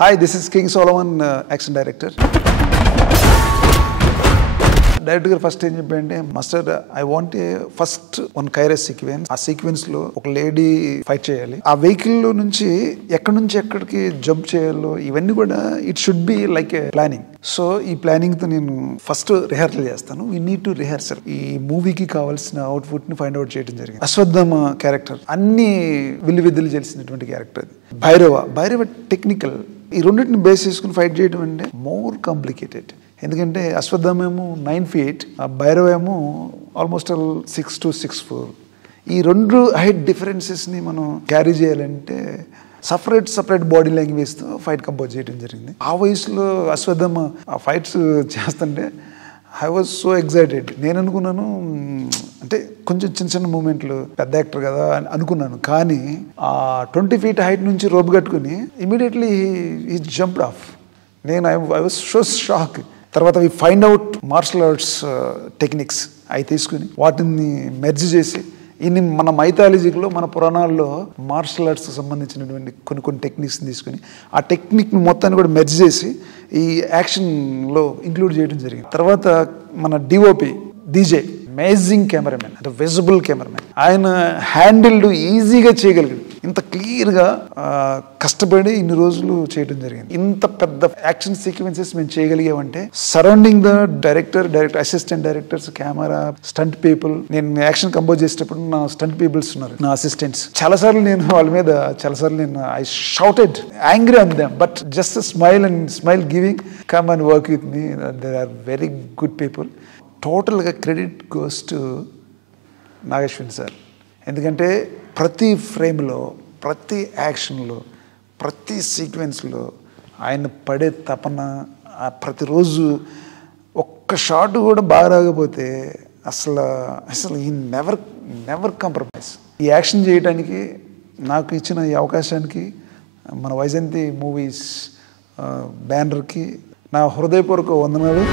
Hi, this is King Solomon, action director. Director గారు first ఏం చెప్పంటే master I want first one car race sequence. ఆ sequence లో ఒక లేడీ ఫైట్ చేయాలి. ఆ వెహికల్ లో నుంచి ఎక్కడికి జంప్ చేయాలో ఇవన్నీ కూడా it should be like A planning. So ఈ ప్లానింగ్ తో నేను ఫస్ట్ రిహార్సల్ చేస్తాను. We need to rehearsal. ఈ మూవీకి కావాల్సిన అవుట్పుట్ ని ఫైండ్ అవుట్ చేయడం జరిగింది. అశ్వత్థామ క్యారెక్టర్ అన్ని విద్యలు చేసినటువంటి క్యారెక్టర్. భైరవ టెక్నికల్. ఈ రెండింటిని బేస్ చేసుకుని ఫైట్ చేయడం అంటే మోర్ కాంప్లికేటెడ్. ఎందుకంటే అశ్వత్థామ ఏమో 9 feet, ఆ భైరవ ఏమో ఆల్మోస్ట్ 6 to 6'4". ఈ రెండు హైట్ డిఫరెన్సెస్ని మనం క్యారీ చేయాలంటే సపరేట్ బాడీ లాంగ్వేజ్తో ఫైట్ కంపోజ్ చేయడం జరిగింది. ఆ వయసులో అశ్వత్థామ ఆ ఫైట్స్ చేస్తుంటే ఐ వాజ్ సో ఎక్సైటెడ్. నేను అనుకున్నాను అంటే కొంచెం చిన్న మూమెంట్లు, పెద్ద యాక్టర్ కదా అని అనుకున్నాను. కానీ ఆ 20 feet హైట్ నుంచి రోప్ కట్టుకుని immediately he jumped off. I was so shock. తర్వాత అవి find out martial arts techniques అవి తీసుకుని వాటిని మెర్జ్ చేసి ఇన్ని మన మైథాలజీలో మన పురాణాల్లో మార్షల్ ఆర్ట్స్కి సంబంధించినటువంటి కొన్ని టెక్నిక్స్ని తీసుకుని ఆ టెక్నిక్ని మొత్తాన్ని కూడా మెర్జ్ చేసి ఈ యాక్షన్లో ఇంక్లూడ్ చేయడం జరిగింది. తర్వాత మన డిఓపి డీజే అమేజింగ్ కెమెరామెన్, అంటే విజిబుల్ కెమెరామెన్. ఆయన హ్యాండిల్డ్ ఈజీగా చేయగలిగాడు. ఇంత క్లియర్గా కష్టపడి ఇన్ని రోజులు చేయడం జరిగింది. ఇంత పెద్ద యాక్షన్ సీక్వెన్సెస్ మేము చేయగలిగామంటే surrounding the director assistant directors, camera, stunt people. నేను యాక్షన్ కంపోజ్ చేసేటప్పుడు నా స్టంట్ పీపుల్స్ ఉన్నారు, నా అసిస్టెంట్స్. చాలాసార్లు నేను వాళ్ళ మీద I shouted angry on them, but just smile giving come and work with me. They are very good people. టోటల్గా credit goes to Nageshwan sir. ఎందుకంటే ప్రతి ఫ్రేమ్లో, ప్రతి యాక్షన్లో, ప్రతి సీక్వెన్స్లో ఆయన పడే తపన, ప్రతిరోజు ఒక్క షాట్ కూడా బాగా రాకపోతే అసలు ఈ నెవర్ కాంప్రమైజ్. ఈ యాక్షన్ చేయడానికి నాకు ఇచ్చిన ఈ అవకాశానికి మన వైజయంతి మూవీస్ బ్యానర్కి నా హృదయపూర్వక వందనాలు.